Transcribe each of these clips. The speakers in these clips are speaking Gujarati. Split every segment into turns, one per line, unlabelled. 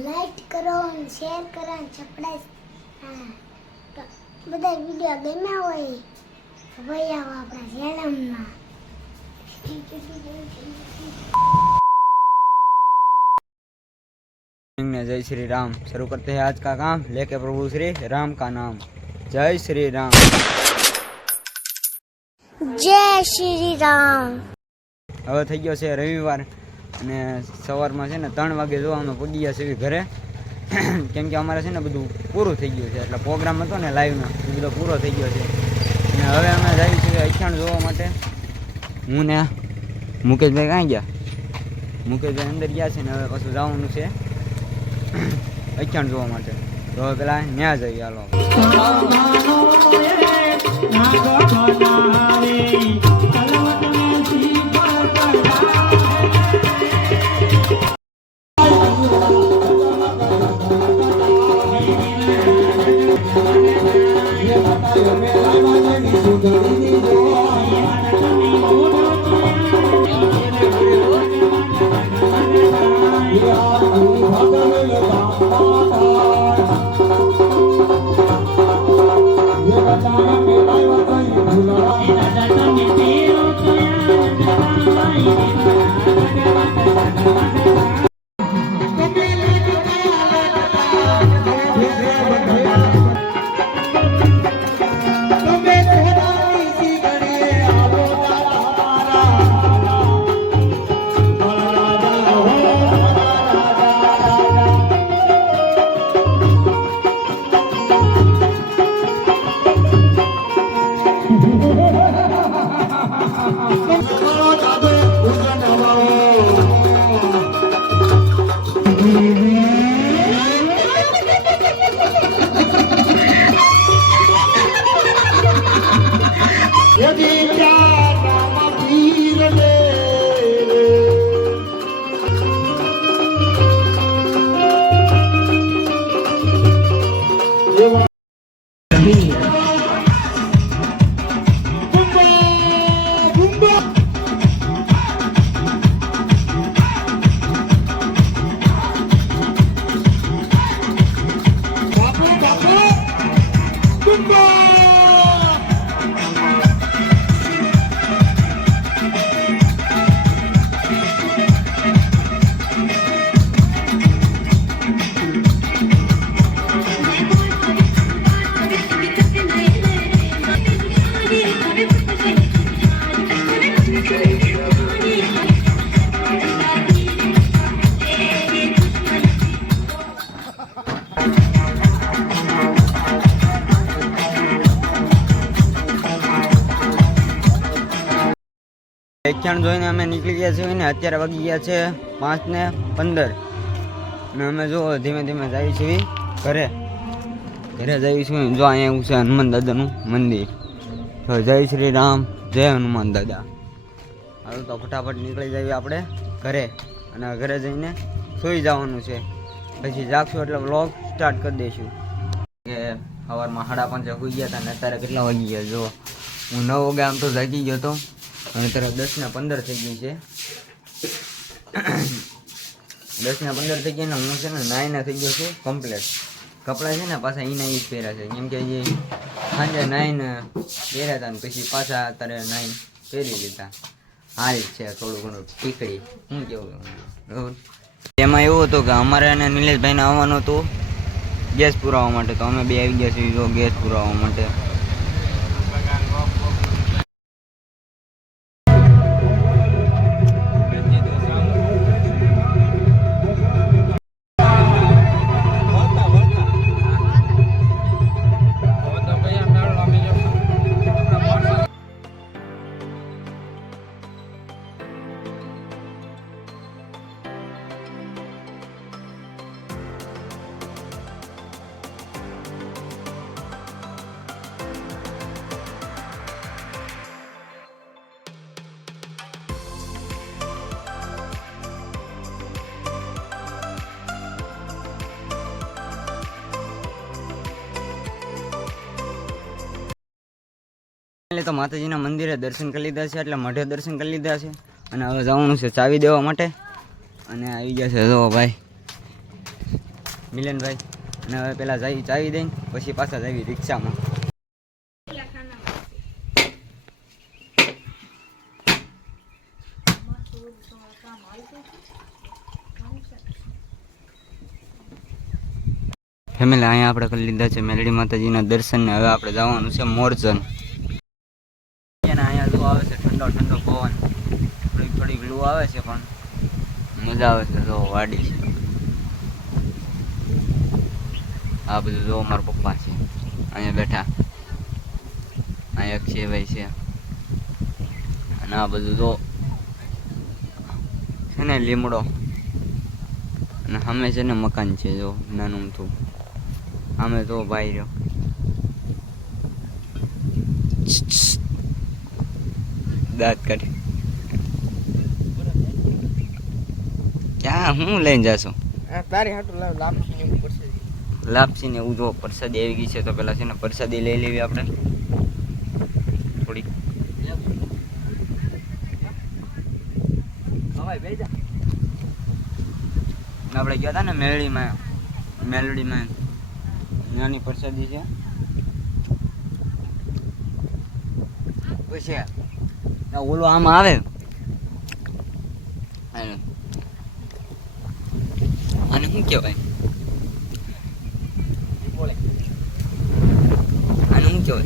લાઈક કરો અને શેર કરો અને સબસ્ક્રાઇબ હા તો બધા વિડીયો ગમ્યા હોય તો ભાઈ આવો આપણા ચેનલમાં
ने जय श्री राम शुरू करते हैं आज का काम लेके प्रभु श्री राम का नाम जय श्री राम
જય શ્રી રામ
હવે થઈ ગયો છે રવિવાર અને સવારમાં છે ને ત્રણ વાગે જો અમે પગી ગયા છીએ ઘરે. કેમ કે અમારે છે ને બધું પૂરું થઈ ગયું છે. એટલે પ્રોગ્રામ હતો ને લાઈવનો એ બધો પૂરો થઈ ગયો છે. અને હવે અમે જઈએ છીએ અખ્યાણ જોવા માટે. હું ને મુકેશભાઈ ક્યાં ગયા? મુકેશભાઈ અંદર ગયા છે ને હવે પાછું જવાનું છે. અખ્યાણ જોવા માટે. તો હવે પેલા ન્યા જઈએ, હાલો. વ્યાખ્યાન જોઈને અમે નીકળી ગયા છીએ ને અત્યારે વાગી ગયા છે પાંચ ને પંદર. અને અમે જો ધીમે ધીમે જઈએ છીએ ઘરે. ઘરે જઈશું જો અહીંયા એવું છે હનુમાન દાદાનું મંદિર. તો જય શ્રી રામ, જય હનુમાન દાદા. હાલો તો ફટાફટ નીકળી જઈએ આપણે ઘરે. અને ઘરે જઈને સૂઈ જવાનું છે. પછી જાગશું એટલે વ્લોગ સ્ટાર્ટ કરી દઈશું. કે સવારમાં સાડા પાંચે સુઈ ગયા હતા ને અત્યારે કેટલા વાગી ગયા જો હું નવ વાગે આમ તો જાગી ગયો હતો અને તરફ દસ ને પંદર થઈ ગઈ છે. દસ ના પંદર થઈ ગયા હું છે ને નાઈને થઈ ગયો છું કમ્પ્લેટ કપડાં છે ને પાછા એના એ જ પહેર્યા છે. કેમ કે જે સાંજે નાઈને પહેર્યા હતા ને પછી પાછા અત્યારે નાઈન પહેરી લીધા. હાલ છે થોડું ઘણું ટીકડી. શું કેવું બરાબર? એમાં એવું હતું કે અમારે અને નિલેશભાઈને આવવાનું હતું ગેસ પુરાવવા માટે. તો અમે બે આવી ગયા છીએ ગેસ પુરાવવા માટે. એટલે તો માતાજીના મંદિરે દર્શન કરી લીધા છે, એટલે મઢે દર્શન કરી લીધા છે. અને હવે જવાનું છે ચાવી દેવા માટે. અને આવી ગયા છે, જો ભાઈ. મિલનભાઈ. અને હવે પેલા જાય ચાવી દઈને પછી પાછા જાવી રિક્ષામાં. ફેમિલી, અહીંયા આપણે કરી લીધા છે મેલડી માતાજીના દર્શન. ને હવે આપણે જવાનું છે મોરજન અને અહીંયા જો આવે છે ઠંડો ઠંડો પવન થોડીક થોડીક લૂ આવે છે પણ મજા આવે છે જો વાડી છે. આ બધું જો મારા પપ્પા છે. અહીંયા બેઠા. અહીંયા અક્ષયભાઈ છે અને આ બધું જો છે ને લીમડો. અને સામે છે ને મકાન છે જો, નાનું અમથું સામે તો ભાઈ રહ્યો. દાંત કાઢી. ક્યાં હું લઈને જાશો.
તારી હાટું લાવ લાપસી ને એવું પડશે.
લાપસી ને એવું જો પ્રસાદી આવી ગઈ છે તો પેલા છે ને પરસાદી લઈ લેવી આપણે. થોડીક. આપણે ગયા હતા ને મેલડીમાં મેલડીમાં. નાની પ્રસાદી છે. પછી ઓલો આમ આવે હાલો. આને શું કહેવાય આને શું કહેવાય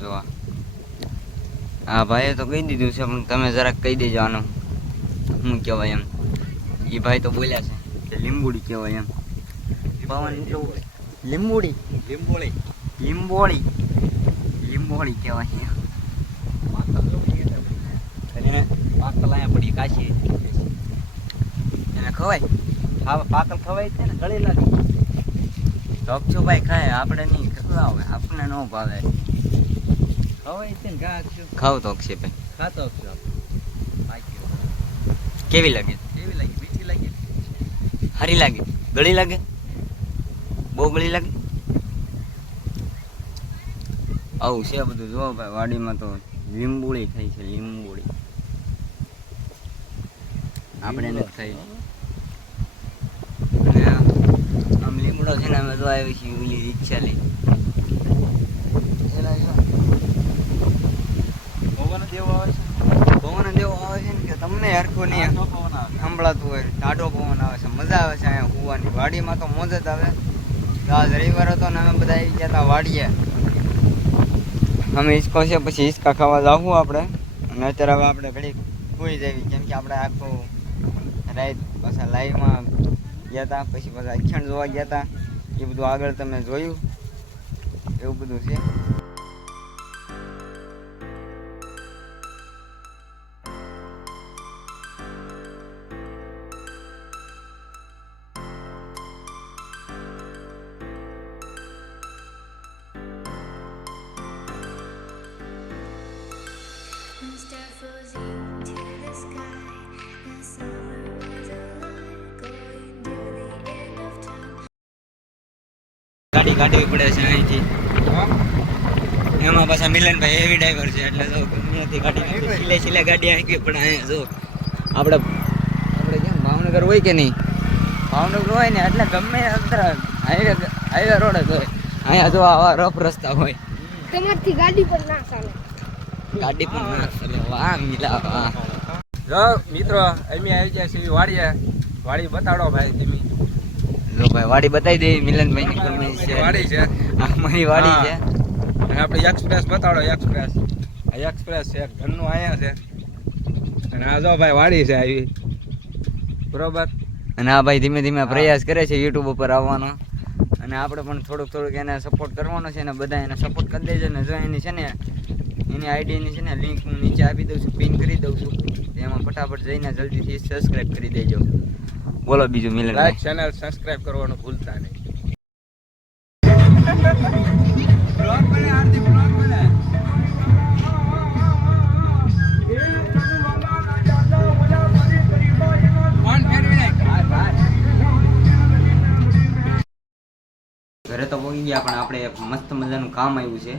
જોવા હા ભાઈએ તો કહી દીધું છે પણ તમે જરાક કહી દેજો આનું. શું કહેવાય એમ? એ ભાઈ તો બોલ્યા છે કે લીંબુડી કહેવાય એમ. પવન લીંબુડી?
લીંબોળી.
લીંબોળી. લીંબોળી કહેવાય એને પાકલ અહીંયા પડી કાશી એને ખવાય? હા પાકલ ખવાય છે ને ગળી લાગે ભાઈ ખાય આપણે નહીં ખવડાવે આપણને ન ભાવે.
ખવાય છે ને ઘા
ખાવ તો અક્ષયભાઈ
ખાતો છું
કેવી લાગે?
કેવી લાગે? મીઠી લાગે?
હરી લાગે? ગળી લાગે? બહુ ગળી લાગે? આવું છે બધું. જોવો ભાઈ વાડીમાં તો લીંબુળી થાય છે લીંબુડી આપણે નથી થઈ અને આમ લીમડો છે ને અમે તો આવી છીએ ઓલી રિક્ષા લઈ
પવન દેવો આવે છે?
પવન દેવો આવે છે ને કે તમને હરખું નહીં સંભળાતું હોય ટાઢો પવન આવે છે. મજા આવે છે અહીંયા હોવાની. વાડીમાં તો મોજ જ આવે. આજ રવિવાર હતો ને અમે બધા આવી ગયા હતા વાડીએ. અમે હિંચકો છે પછી હિંચકા ખાવા જવું આપણે. અને અત્યારે હવે આપણે ઘડી સુઈ જવી કેમ કે આપણે આખું રાત પાછા લાઈવમાં ગયા હતા પછી પાછા અખ્યાણ જોવા ગયા હતા એ બધું આગળ તમે જોયું? એવું બધું છે. ગાડી કાઢવી પડે છે અહીંથી. એમાં પાછા મિલનભાઈ હેવી ડ્રાઈવર છે એટલે જો અહીંયાથી ગાડી છેલ્લે છેલ્લે ગાડી હાંકવી પડે અહીંયા જો આપણે આપણે કેમ ભાવનગર હોય કે નહીં? ભાવનગર હોય ને એટલે ગમે અંદર હાઈવે હાઈવે રોડ જ હોય. અહીંયા જો આવા રફ રસ્તા હોય.
તમારથી ગાડી પણ ના ચાલે.
ગાડી પણ ના ચાલે. વાહ મિલા વાહ.
જો મિત્રો અમે આવી ગયા છીએ વાડીએ. વાડી બતાડો ભાઈ તમે
ભાઈ વાડી બતાવી દે મિલનભાઈ ની ફરમાઈશ છે.
વાડી છે?
આ મારી વાડી છે.
અને આપણે એક્સપ્રેસ બતાડો એક્સપ્રેસ આ એક્સપ્રેસ છે ઘરનું આયા છે. અને આ જો ભાઈ વાડી છે આવી. બરોબર?
અને આ ભાઈ ધીમે ધીમે પ્રયાસ કરે છે યુટ્યુબ ઉપર આવવાનો. અને આપણે પણ થોડુંક થોડુંક એને સપોર્ટ કરવાનો છે અને બધા એને સપોર્ટ કરી દેજો ને જો એની છે ને એની આઈડીની છે ને લિંક હું નીચે આપી દઉં છું પિન કરી દઉં છું. એમાં ફટાફટ જઈને જલ્દીથી સબસ્ક્રાઇબ કરી દેજો. બોલો બીજું મિલન
લાઈક ચેનલ સબસ્ક્રાઇબ કરવાનું ભૂલતા નહીં.
ઘરે તો પહોંચી ગયા પણ આપણે મસ્ત મજાનું કામ આવ્યું છે.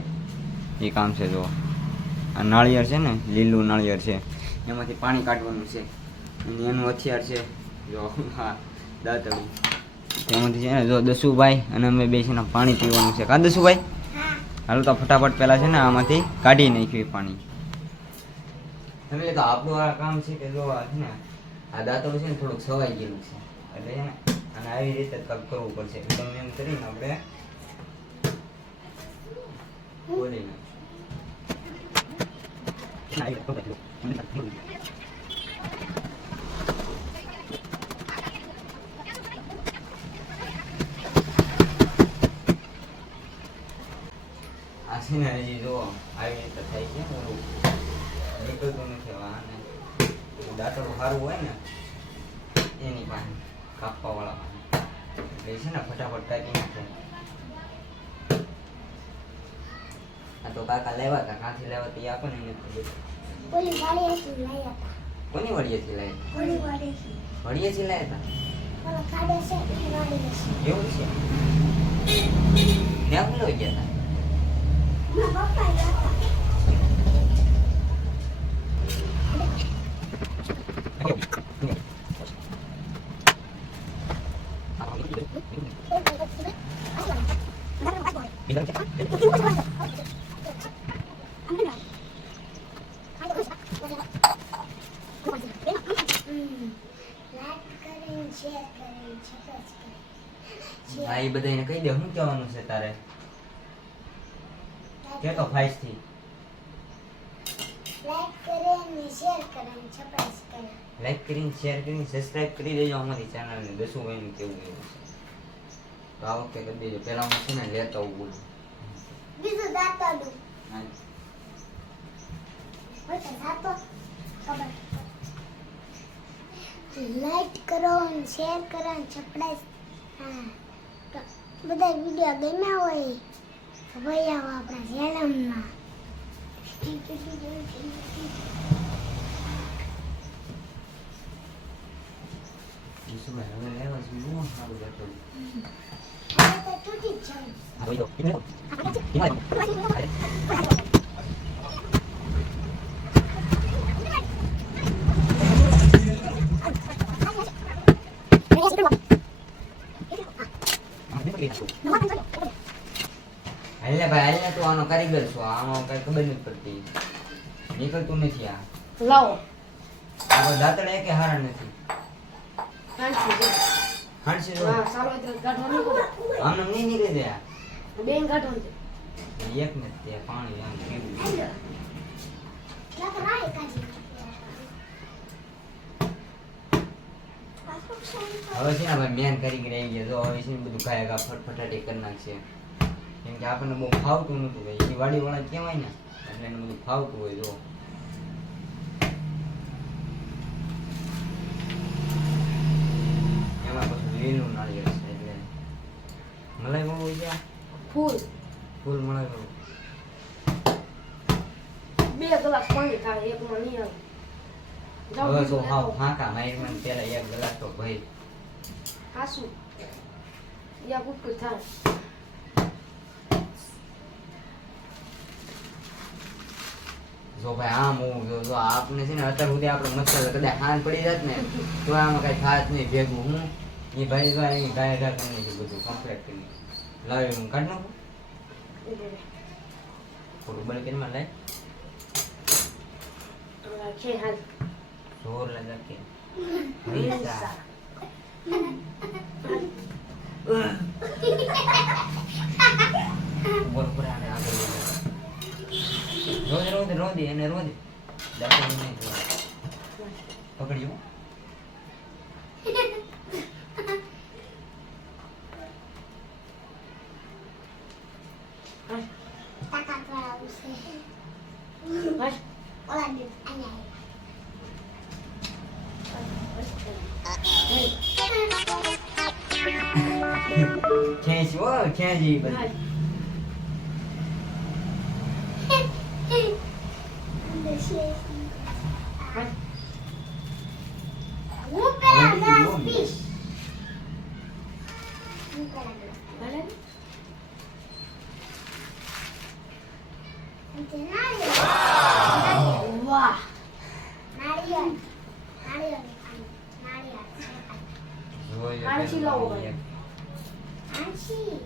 એ કામ છે જો આ નાળિયેર છે ને લીલું નાળિયેર છે. એમાંથી પાણી કાઢવાનું છે. અને એનું હથિયાર છે. જો હા દાંતડી તેમાંથી છે ને જો દસુભાઈ અને અમે બેસીને પાણી પીવાનું છે. કા દસુભાઈ?
હા.
હાલો તો ફટાફટ પહેલા છે ને આમાંથી કાઢી નાખ્યું પાણી. તમે તો આપણું આ કામ છે કે જો આ છે ને આ દાંતડું છે ને થોડુંક સવાઈ ગયેલું છે. એટલે છે ને અને આવી રીતે કંઈક કરવું પડશે. એકદમ એમ કરીને આપણે બોલી નાખીશું. છે ને હજી જો આવી રીતે થાય છે ઓલું નીકળતું નથી હવે આને. દાંતડું સારું હોય ને એની પાસે કાપવા વાળા પાસે. એટલે એ છે ને ફટાફટ કાપી નાખે. આ તો કાકા લેવા હતા કાંથી લેવા તો એ આપો ને એમને ખબર.
હતી હતા.
કોની વડીએથી લાવ્યા
ઓલી ગાડી
લાવ્યા હતા એવું છે? ત્યાં બોલો ગયા હતા?
મારા પપ્પા ગયા હતા હમ. લાઈક કરીને શેર કરીને સબસ્ક્રાઇબ
હા એ બધાને કહી દે શું કહેવાનું છે તારે કે તો ફાઈસથી
લાઈક કરીને શેર કરીને સબસ્ક્રાઇબ
લાઈક કરીને શેર કરીને સબસ્ક્રાઇબ કરી દેજો અમારી ચેનલને દસુભાઈનું કેવું એવું છે. તો આ વખતે કરી દેજો પહેલા હું છે ને લેતો આવું બોલું.
બીજું દાંતડું
હા.
હોય તો દાંતો. ખબર. લાઈક કરો અને શેર કરો અને સબસ્ક્રાઇબ હા. તો બધા વીડિયો ગમ્યા હોય તો ભાઈ આવો આપણા ચેનલમાં
દસુભાઈ હવે લેવા છે બહુ સારું લેતો
હવે તો તૂટી જ જાય
હા ભાઈ હાલને તું આનો કારીગર છો આમાં કઈ ખબર નથી પડતી નીકળતું નથી આ
લાવો
દાંતડા કે હારા નથી જો
હા સારો એટલે
નહીં નીકળી
બેન છે.
એક તે પાણી આમ હવે છે ને ભાઈ મેન કરી રહી ગયા. જો હવે છે ને બધું ખાય ગા ફટફટાટી કરી નાખશે. કેમ કે આપણને બહુ ફાવતું નતું ભાઈ. એ વાડી વાળા કહેવાય ને એટલે એને બધું ફાવતું હોય જો. એમાં નાળિયેર છે એટલે મલાઈ હોય છે
ફૂલ.
ફૂલ મલાઈ બહુ
બે કલાક પાણી થાય એકમાં નહીં આવે.
હવે તો હાવ ફાંકા મારી મને પેલા એક ગ્લાસ તો ભાઈ
હાસુ. યા કુટકુટ થાય.
જો ભાઈ આમ હું જો જો આપને છે ને અત્યાર સુધી આપણે મચ્છર કદાચ હાન પડી જાત ને તો આમાં કઈ થાત નહીં ભેગું હું. એ ભાઈ ભાઈ ગાય ગા કરી નાખ્યું બધું કમ્પ્લીટ કરી નાખ્યું. લાવી હું કાઢ નાખું. થોડું બળ કરીને લાય? જોર લગા કે
પૈસા.
ઉપર આગળ રોજ રોજ રોજ એને રોજ. દાંતણ નહીં. પકડ્યું?
ઓલા દે અહીંયા
ખેંચી હો ખેંચી બધી
હાલ. હાલ.
હું પેલા
હવે
દસ
બીજું
પીસ હું પેલા દસ
ભલે ને?
અંતે નાળિયેર
વાહ
નાળિયેર નાળિયેર
જોઈ લો
આણસી લાવો ભાઈ.
આંશી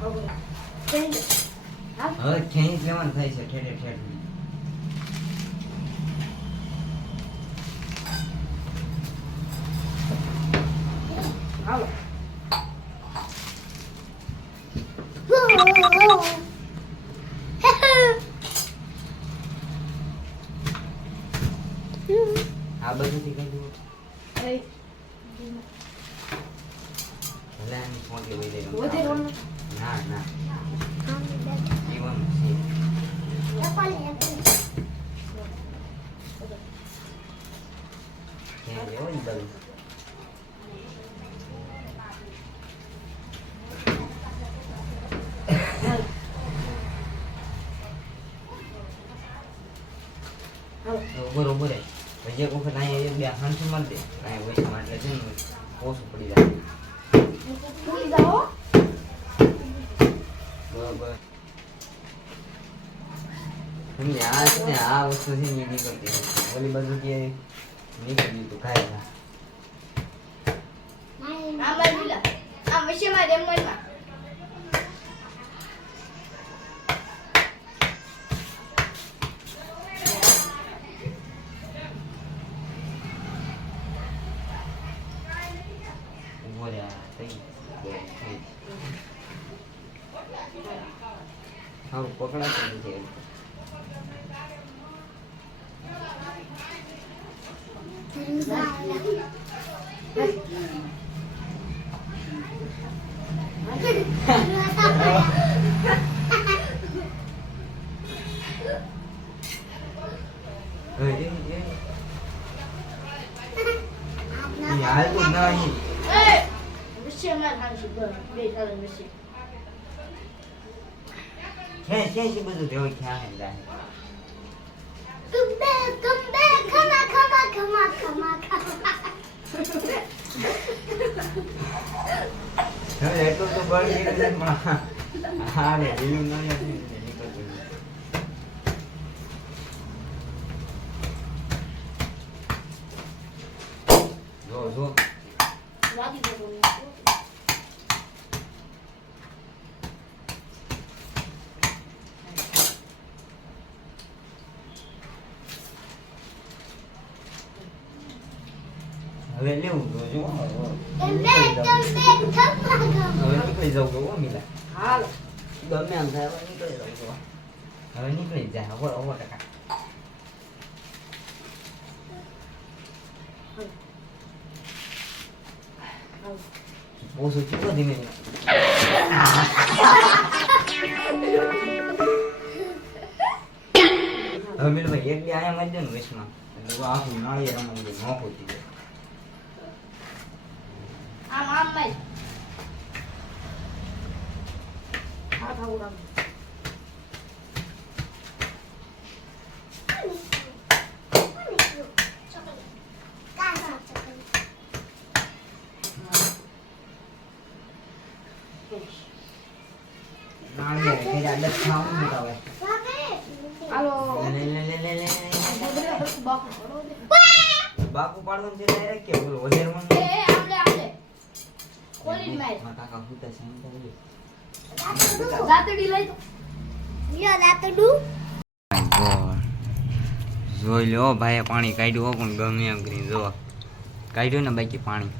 હવે કેમ હા
હવે ખેંચ લેવાનું થાય છે ઠેઠે ઠેઠ.
હાલો
આ બધું થી કઈ દઉં
હવે
ભલે આની ફોનથી વહી જાય.
વધેરવાનું?
ના ના જીવન છે ખેંચ લેવો ને બધું
હાલો
તો બરોબર હે. પછી એક વખત અહીંયા બે હાંસુ મારી દે અહીંયા પૈસા એટલે છે ને ઓછું પડી જાય
ભૂલી જાઓ
બરોબર આ છે વસ્તુ છે નીકળતી. ઓલી બાજુ કે નીકળી તો, ખાય સારું પકડાતું નથી હજી. હવે એ- એ- એ હાલતું જ નહીં.
એ! મશીનમાં થાંસી બસ. બે તારે
ખેંચ, ખેંચ એ બધું તેઓ ક્યાં હે જાય. હવે એટલું તો બળ પણ હા રે નહીં હતું એટલે નીકળતું નથી. જો જો
વાગી જતો નહીં.
હવે લેવું તો જો નીકળી જાઉં. હવે નીકળી જાઉં તો હો મિલા
હાલો
ગમે આમ થાય હવે નીકળી જાઉં તો હવે નીકળી જ જાય હવે હવે ટકા
હાલો
ઓછું ચૂકો ધીમે ધીમે હવે મિલ ભાઈ એક બે આયા મારી દે ને વચમાં એટલે તો આખું નાળિયેર આમાં બધું નોખું થઈ જાય
આમ આમ માર.
હાથ આવું રાખ.
નાળિયેર કર્યા દસ ખાવું ને હવે
હાલો
લે લે લે લે લે લે.
બાપુ પડો દે.
બાપુ પાડવાનું છે ડાયરેક્ટ કે બોલો વધારવાનું
એ, એ, આમલે, આમલે. ખોલીને માર.
મારા કાકા હુતા છે એમ કહે.
દાંતડી લઈ તો.
જોઈ લો ભાઈએ પાણી કાઢ્યું પણ ગમે એમ કરી જો. કાઢ્યું ને બાકી પાણી.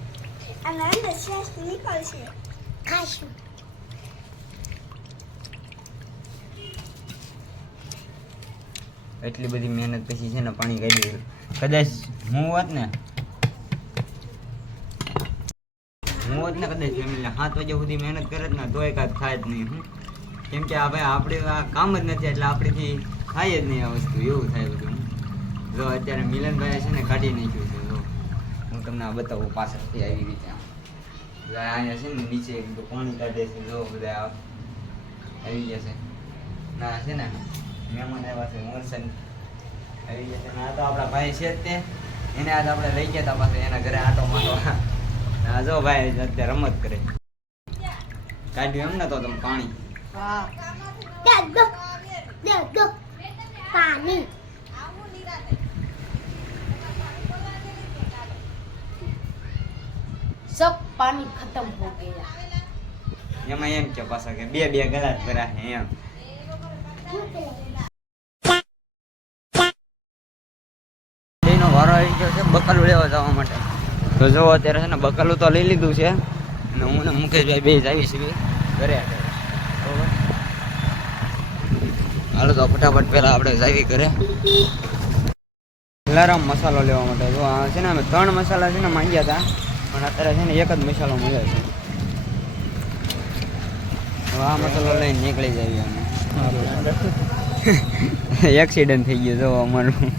એટલી બધી મહેનત પછી છે ને પાણી કાઢ્યું કદાચ હું હોત ને હું હોત ને કદાચ ફેમિલી સાત વાગ્યા સુધી મહેનત કરે જ ને તો એકાદ થાય જ નહીં હું કેમ કે આ ભાઈ આપણે આ કામ જ નથી, એટલે આપણેથી થાય જ નહીં આ વસ્તુ, એવું થાય બધું. જો અત્યારે મિલનભાઈ છે ને કાઢી નાખ્યું છે, જો. હું તમને આ બતાવું, પાછળથી આવી રીતે. અહીંયા છે ને નીચે પાણી કાઢે છે, જો બધા આવી ગયા છે. ના છે ને મહેમાન આવ્યા છે મોરસન આવી ગયા છે. ને તો આપણા ભાઈ છે જ તે. એને આજ આપણે લઈ ગયા હતા પાછા એના ઘરે આટો માટો ના જો ભાઈ, અત્યારે રમત કરે. કાઢ્યું એમ ને તો તમે પાણી.
પાણી सब पानी खत्म
એમાં એમ કે પાછા કે બે બે ગલાસ ભરા હે એમ. એનો વારો આવી છે, બકલું લેવા જવા માટે. તો જો અત્યારે છે ને બકલું તો લઈ લીધું છે. અને હું ને મુકેશભાઈ બે જ આવી છે ઘરે. હાલો તો ફટાફટ પહેલાં આપણે જાવી ઘરે. અલારામ મસાલો લેવા માટે જો, આ છે ને અમે ત્રણ મસાલા છે ને માંગ્યા હતા પણ અત્યારે છે ને એક જ મસાલો મળ્યો છે. આ મસાલો લઈને નીકળી જઈએ અમે. એક્સિડન્ટ થઈ ગયો જો અમારું.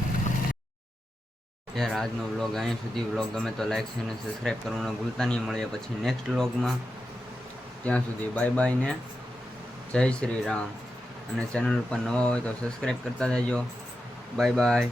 યાર, આજનો વ્લોગ અહીંયા સુધી. વ્લોગ ગમે તો લાઈક છે અને સબસ્ક્રાઈબ કરવાનું ભૂલતા નહીં. મળીએ પછી નેક્સ્ટ વ્લોગમાં ત્યાં સુધી બાય બાય ને. જય શ્રી રામ. અને ચેનલ ઉપર નવા હોય તો સબસ્ક્રાઈબ કરતા જજો બાય બાય